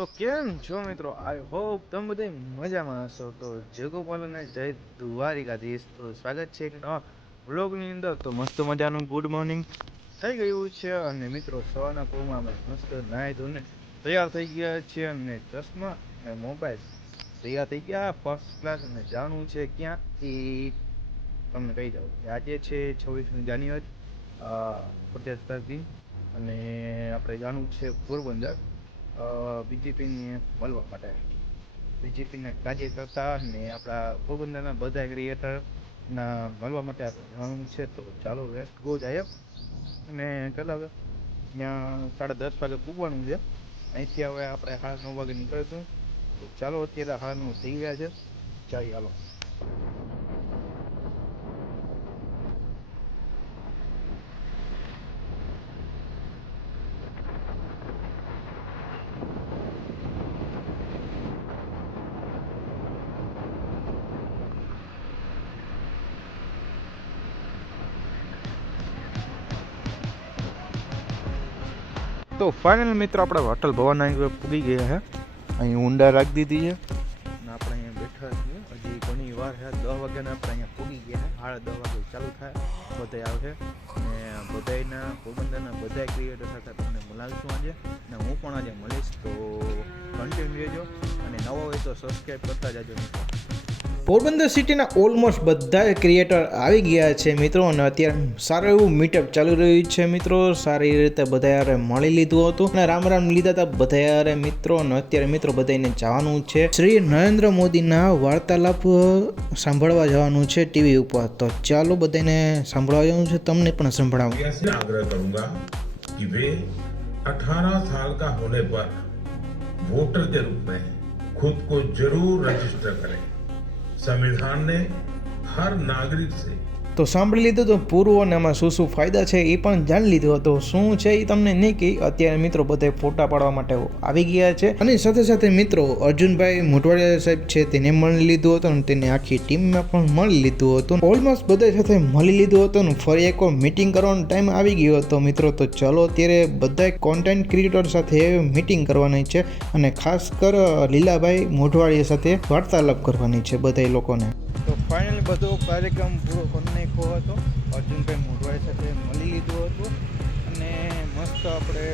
તો કેમ છો મિત્રો? આઈ હોપ તમે બધા મજામાં હશો. તો જય ગોપાલ અને જય દ્વારિકાધીશ. તો સ્વાગત છે એક નવા વ્લોગની અંદર. તો મસ્ત મજાનું ગુડ મોર્નિંગ થઈ ગયું છે અને મિત્રો સવારના પોરમાં અમે મસ્ત નાહી ધોઈને તૈયાર થઈ ગયા છીએ અને ચશ્મા અને મોબાઈલ તૈયાર થઈ ગયા ફર્સ્ટ ક્લાસ. અને જાણવું છે ક્યાંથી તમને કહી દઉં. આજે છે 26મી જાન્યુઆરી 50 અને આપણે જાણવું છે પોરબંદર બીજેપીને મળવા માટે. બીજેપીના કાર્યકર્તા ને આપણા પોરબંદરના બધા ક્રિએટરના મળવા માટે આપણે જવાનું છે. તો ચાલો લેટ્સ ગો જાય. અને કેટલા વાગે ત્યાં 10:30 વાગે પૂગવાનું છે. અહીંથી હવે આપણે 9:30 વાગે નીકળીશું. તો ચાલો અત્યારે 9:30 થઈ ગયા છે. ચાલો હાલો. તો ફાઇનલ મિત્રો આપણે હોટલ ભવન પૂગી ગયા છે. અહીં ઊંડા રાખી દીધી છે અને આપણે અહીંયા બેઠા છીએ. હજી ઘણી વાર છે. 10 વાગ્યાના આપણે અહીંયા પૂગી ગયા છે. 10:30 વાગે ચાલુ થાય બધા આવશે અને બધાના પોરબંદરના બધા ક્રિએટર સાથે તમને મળાવીશું આજે. અને હું પણ આજે મળીશ. તો કન્ટિન્યુ રહેજો અને નવો હોય તો સબસ્ક્રાઈબ કરતા જજો મિત્રો. પોરબંદર સિટીના ઓલમોસ્ટ બધા ક્રિએટર આવી ગયા છે મિત્રો, અને અત્યારે સારું એવું મીટઅપ ચાલી રહ્યું છે મિત્રો. સારી રીતે બધા યારે મળી લીધું હતું અને રામ રામ લીધા હતા બધા યારે મિત્રો. અને અત્યારે મિત્રો બધાને જવાનું છે શ્રી નરેન્દ્ર મોદીના વાર્તાલાપ સાંભળવા જવાનું છે ટીવી ઉપર. તો ચાલો બધાને સાંભળવા જવાનું છે. તમને પણ સંભળાવું. आग्रह करूंगा कि वे 18 साल का होने पर वोटर के रूप में खुद को जरूर रजिस्टर करें। संविधान ने हर नागरिक से તો સાંભળી લીધું તો પૂરું, અને એમાં શું શું ફાયદા છે એ પણ જાણી લીધું હતું. શું છે એ તમને નહીં કહી. અત્યારે મિત્રો બધા ફોટા પાડવા માટે આવી ગયા છે. અને સાથે સાથે મિત્રો અર્જુનભાઈ મોઢવાડિયા સાહેબ છે તેને મળી લીધું હતું અને તેને આખી ટીમમાં પણ મળી લીધું હતું. ઓલમોસ્ટ બધા સાથે મળી લીધું હતું અને ફરી એકવાર મીટિંગ કરવાનો ટાઈમ આવી ગયો હતો મિત્રો. તો ચલો અત્યારે બધા કોન્ટેન્ટ ક્રિએટર સાથે મીટિંગ કરવાની છે અને ખાસ કર લીલાભાઈ મોઢવાડિયા સાથે વાર્તાલાપ કરવાની છે બધા લોકોને. તો ફાઇનલી બધો કાર્યક્રમ પૂરો કરી નાખ્યો હતો. અર્જુનભાઈ મોઢવાડી સાથે મળી લીધું હતું અને મસ્ત આપણે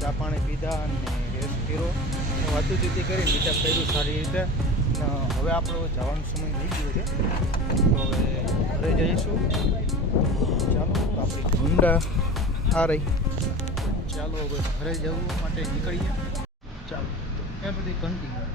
ચા પાણી પીધા અને રેસ્ટ કર્યો, વાતું ચીતી કરી મીટઅપ કર્યું સારી રીતે. હવે આપણો જવાનો સમય થઈ ગયો છે. તો હવે ઘરે જઈશું. ચાલો આપણી ગુંડા આ રહી. ચાલો હવે ઘરે જવું માટે નીકળીએ. ચાલો એ બધી કન્ટિન્યુ.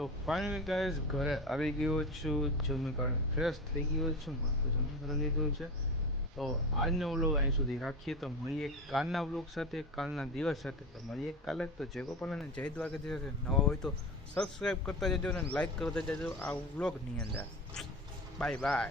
તો ફાઇનલી ગાઈઝ ઘરે આવી ગયો છું. જમી કારણે ફ્રેશ થઈ ગયો છું. માથું જમી કરી લીધું છે. તો આજનો વ્લોગ અહીં સુધી રાખીએ. તો મળીએ કાલના વ્લોગ સાથે, કાલના દિવસ સાથે. તો મળીએ કાલે. તો જય ગોપાલ અને જય દ્વારકાધીશ. નવા હોય તો સબસ્ક્રાઈબ કરતા જજો અને લાઈક કરતા જજો આ વ્લોગની અંદર. Bye bye.